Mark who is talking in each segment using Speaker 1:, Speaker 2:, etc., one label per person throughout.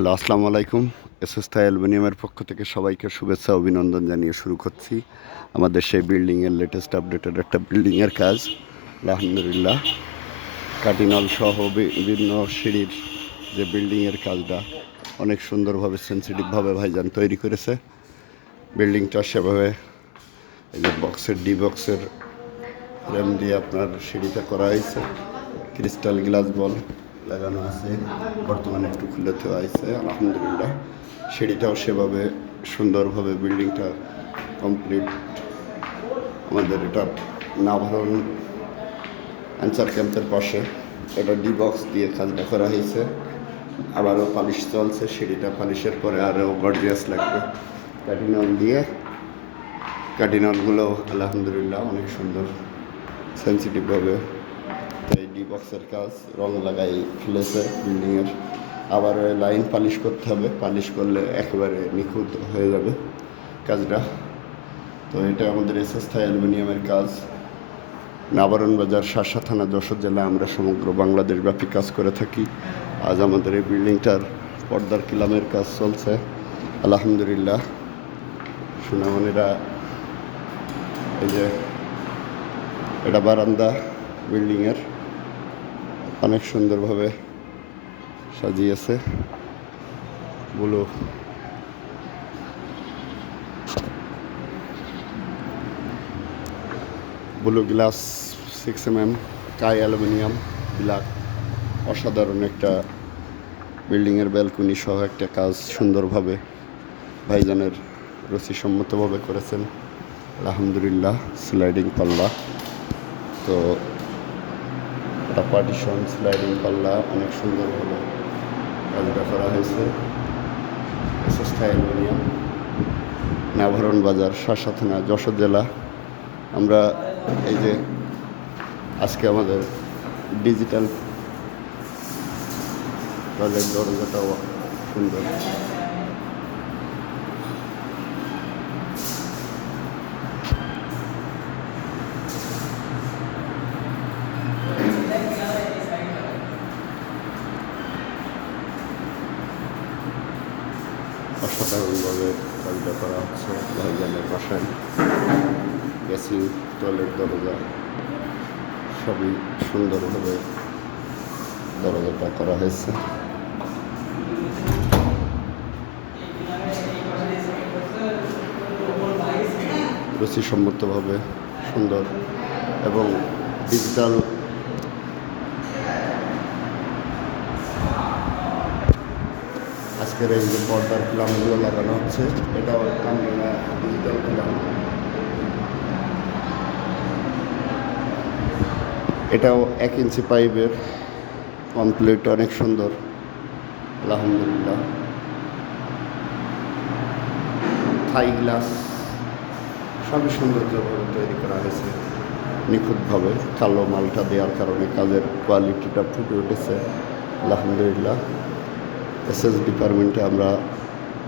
Speaker 1: Hello, আসসালামু আলাইকুম। এসএসতা অ্যালুমিনিয়ামের পক্ষ থেকে সবাইকে শুভেচ্ছা, অভিনন্দন জানিয়ে শুরু করছি আমাদের সেই বিল্ডিংয়ের লেটেস্ট আপডেটেড একটা বিল্ডিংয়ের কাজ। আলহামদুলিল্লাহ কাটিনল সহ বিভিন্ন সিঁড়ির যে বিল্ডিংয়ের কাজটা অনেক সুন্দরভাবে সেন্সিটিভভাবে ভাইজান তৈরি করেছে। বিল্ডিংটা সেভাবে এই যে বক্সের ডি বক্সের ফ্রেম দিয়ে আপনার সিঁড়িটা করা হয়েছে। Crystal glass ball. লাগানো আছে, বর্তমানে একটু খুলে দেওয়া আলহামদুলিল্লাহ। সিঁড়িটাও সেভাবে সুন্দরভাবে বিল্ডিংটা কমপ্লিট আমাদের এটা নাভারণ অ্যান্সার ক্যাম্পের পাশে এটা ডি বক্স দিয়ে কাজটা করা হয়েছে। আবারও পালিশ চলছে, সিঁড়িটা পালিশের পরে আরও গর্জিয়াস লাগবে। কাটিনল দিয়ে। কার্ডিনালগুলো আলহামদুলিল্লাহ অনেক সুন্দর সেন্সিটিভভাবে ডি বক্সের কাজ, রং লাগাই ফেলেছে বিল্ডিংয়ের আবার লাইন পালিশ করতে হবে। পালিশ করলে একেবারে নিখুঁত হয়ে যাবে কাজটা। তো এটা আমাদের এসএসথাই অ্যালুমিনিয়ামের কাজ। নাবারণ বাজার শাসা থানা, যশোর জেলায় আমরা সমগ্র বাংলাদেশ ব্যাপী কাজ করে থাকি। আজ আমাদের এই বিল্ডিংটার পর্দার কিলামের কাজ চলছে। আলহামদুলিল্লাহ। সুনামনিরা এই যে, এটা বারান্দা বিল্ডিংয়ের অনেক সুন্দরভাবে সাজিয়েছে। Blue. Blue, glass six M M কাই অ্যালুমিনিয়াম, ব্ল্যাক, অসাধারণ একটা বিল্ডিংয়ের ব্যালকনি সহ একটা কাজ সুন্দরভাবে ভাইজানের রুচিসম্মতভাবে করেছেন। আলহামদুলিল্লাহ স্লাইডিং পাল্লা। তো এটা পার্টিশন স্লাইডিং পাল্লা অনেক সুন্দরভাবে কাজটা করা হয়েছে। নাভরণ বাজার শাসা যশোর জেলা। আমরা এই যে আজকে আমাদের ডিজিটাল টয়লেট দরজাটাও সুন্দর। অসাধারণভাবে কাজটা করা হচ্ছে ভাইজানের বাসায়। বেসিং টয়লেট দরজা। সবই সুন্দরভাবে দরজাটা করা হয়েছে। রুচিসম্মতভাবে সুন্দর এবং ডিজিটাল আজকের এই যে পর্দার ফিলামগুলো লাগানো হচ্ছে, এটাও কামরানা ডিজিটাল ফিলাম এটাও এক ইঞ্চি পাইপের কমপ্লিট অনেক সুন্দর। আলহামদুলিল্লাহ। থাই গ্লাস, সবই সৌন্দর্যভাবে তৈরি করা হয়েছে। নিখুঁতভাবে কালো মালটা দেওয়ার কারণে কাজের কোয়ালিটিটা ফুটে উঠেছে। আলহামদুলিল্লাহ। এসএস ডিপার্টমেন্টে আমরা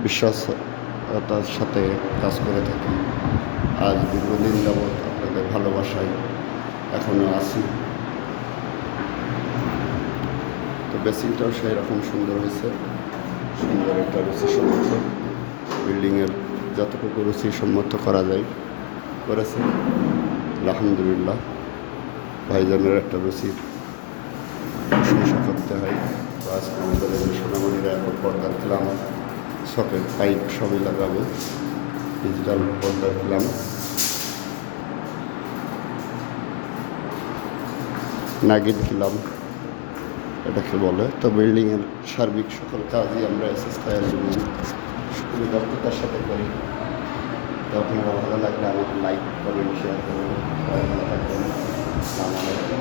Speaker 1: বিশ্বাসতার সাথে কাজ করে থাকি। আজ দীর্ঘদিন যাবৎ আপনাদের ভালোবাসায় এখনও আছি। তো বেসিংটাও সেই রকম সুন্দর হয়েছে। সুন্দর একটা রুচিসম্মত বিল্ডিংয়ের যতটুকু রুচিসম্মত করা যায় করেছে। আলহামদুলিল্লাহ, ভাইজানের একটা রুচির প্রশংসা করতে হয়। তো আজকে আমাদের পর্দার খেলাম সকেট পাইপ সবই লাগাবো ডিজিটাল পর্দার খেলাম নাগিন খেলাম এটাকে বলে। তো বিল্ডিংয়ের সার্বিক সকল কাজই আমরা এসএসটাই খুবই দক্ষতার সাথে করি। তো আপনারা ভালো লাগলে আমাকে লাইক কমেন্ট শেয়ার করবেন ভালো থাকবেন আসসালামু আলাইকুম